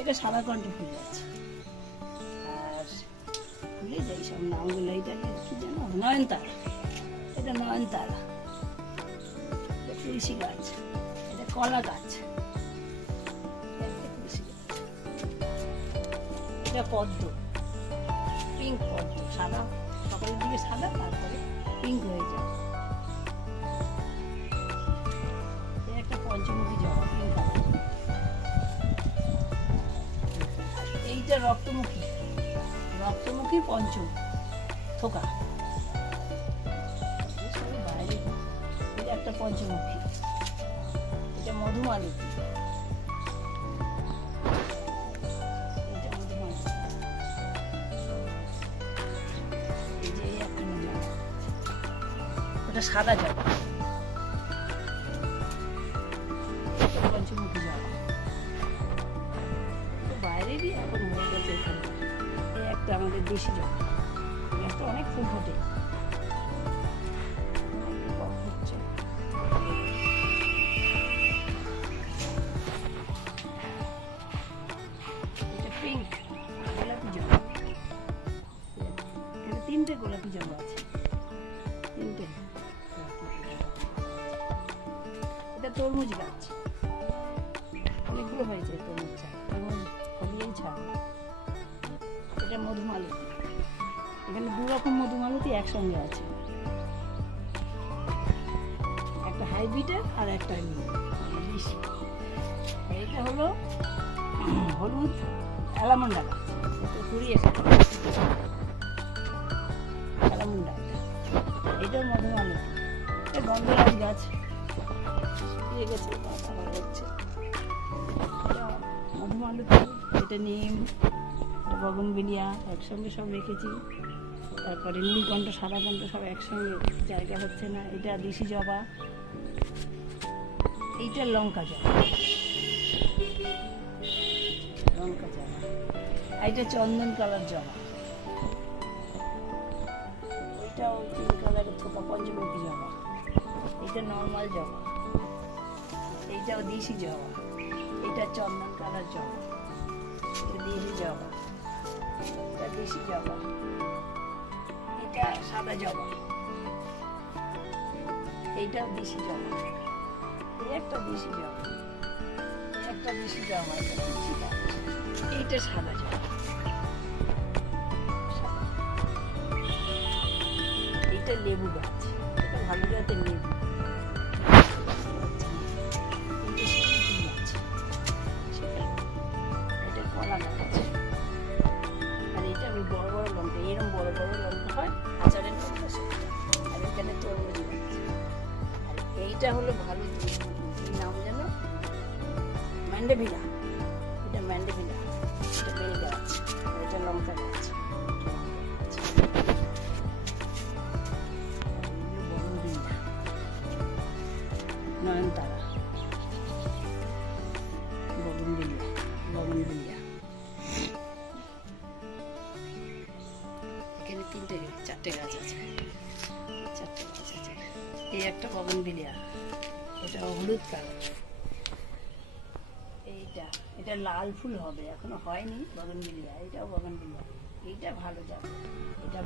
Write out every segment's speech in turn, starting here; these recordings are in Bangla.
এটা সাদা কণ্ঠ ফুল আছে। আর ভুলে যাই সব নামগুলো। এটা কি জানো, নয়নতারা। এটা নয়নতারা। এটা তুলসী গাছ। এটা কলা গাছ। এটা পদ্ম, পিঙ্ক পদ্ম, সাদা, সকালের দিকে সাদা, তারপরে পিঙ্ক হয়ে যায়। একটা পঞ্চমুখী জবা, পিঙ্ক কালার। এইটা রক্তমুখী, রক্তমুখী পঞ্চম থোকা। বাইরে এটা একটা পঞ্চমুখী। এটা মধুমালতী। এটা সাদা জবা, পঞ্চমুখী জবা। বাইরেরই এখন হয়ে গেছে এখানে। এই একটা আমাদের দেশি জবা, একটা অনেক ফুল ফোটে। এটা পিঙ্ক গোলাপি জবা। এটা তিনটে গোলাপি জবা আছে, তিনটে। এটা তরমুজ গাছ, অনেকগুলো হয়েছে তরমুজ গাছ, তরমুজ ফলিয়েই ছাড়। এটা মধুমালতী। এখানে দু রকম মধুমালতী একসঙ্গে আছে, একটা হাইব্রিডের আর একটা দেশি। এটা হলো হলুদ অ্যালামন্ডা গাছ। এটা কুড়িয়ে এসেছে অ্যালামন্ডা। এটাও মধুমালতী। এটা গন্ধরাজ গাছ, দিয়ে গেছে, হচ্ছে। এটা মধুমালতী, এটা নিম, এটা বগনভিলিয়া, একসঙ্গে সব রেখেছি। তারপরে নীলকণ্ঠ, সাদাকণ্ঠ সব একসঙ্গে, জায়গা হচ্ছে না। এটা দেশি জবা। এইটা লঙ্কা জবা, লঙ্কা জবা। এইটা চন্দন কালার জবা। ওইটাও পিঙ্ক কালারের থোকা, পঞ্চমুখী জবা। এটা নর্মাল জবা। এইটাও দেশি জবা। এটা চন্দন কালার জবা। এটা দেশি জবা। এটা দেশি জবা। এটা সাদা জবা। এইটাও দেশি জবা। এই একটা দেশি জবা, একটা দেশি জবা। এইটা সাদা জবা। এইটা লেবু গাছ। এটা ভালো জাতের লেবু। এটা কলা গাছ। আর এটা আমি বড় বড় লঙ্কা, এরকম বড় বড় লঙ্কা হয়, আচারের লঙ্কা সেটা। আর এখানে তরমুজ গাছ। আর এইটা হলো ভালো, নাম যেন ম্যান্ডেভিলা। এটা ম্যান্ডেভিলা। এটা বেল গাছ। এটা লঙ্কা গাছ। নয়নতারা, বগনভিলিয়া, বগনভিলিয়া। এখানে তিনটে চারটে গাছ আছে, চারটে গাছ আছে। এই একটা বগনভিলিয়া, এটা হলুদ কালার। এইটা, এটা লাল ফুল হবে, এখনো হয়নি। বগনভিলিয়া, এটাও বগনভিলিয়া। এইটা ভালো যাবে। এটা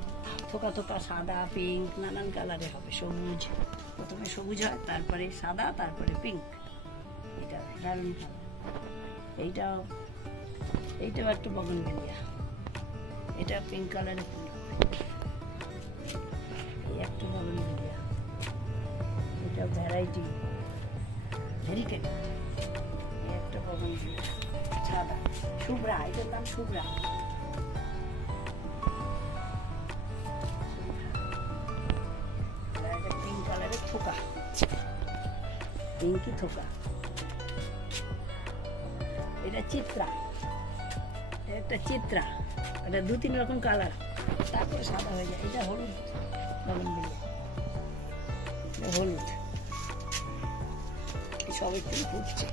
থোকা থোকা সাদা, পিঙ্ক, নানান কালারে হবে। সবুজ, প্রথমে সবুজ হয়, তারপরে সাদা, তারপরে পিঙ্ক। এটা দারুণ কালার। এইটাও, এইটাও একটা বগনভিলিয়া। এটা পিঙ্ক কালারের ফুল হবে। এই একটা বগনভিলিয়া। এটা ভ্যারাইটি, ভেরিকেট। এই একটা বগনভিলিয়া সাদা, শুভ্রা। এটার নাম শুভ্রা। থোকা, পিঙ্কি থোকা। এটা চিত্রা। একটা চিত্রা, এটা দু তিন রকম কালার, তারপরে সাদা হয়ে যায়। এটা হলুদ বগনভিলিয়া। এটা হলুদ, সব একটু ফুটছে।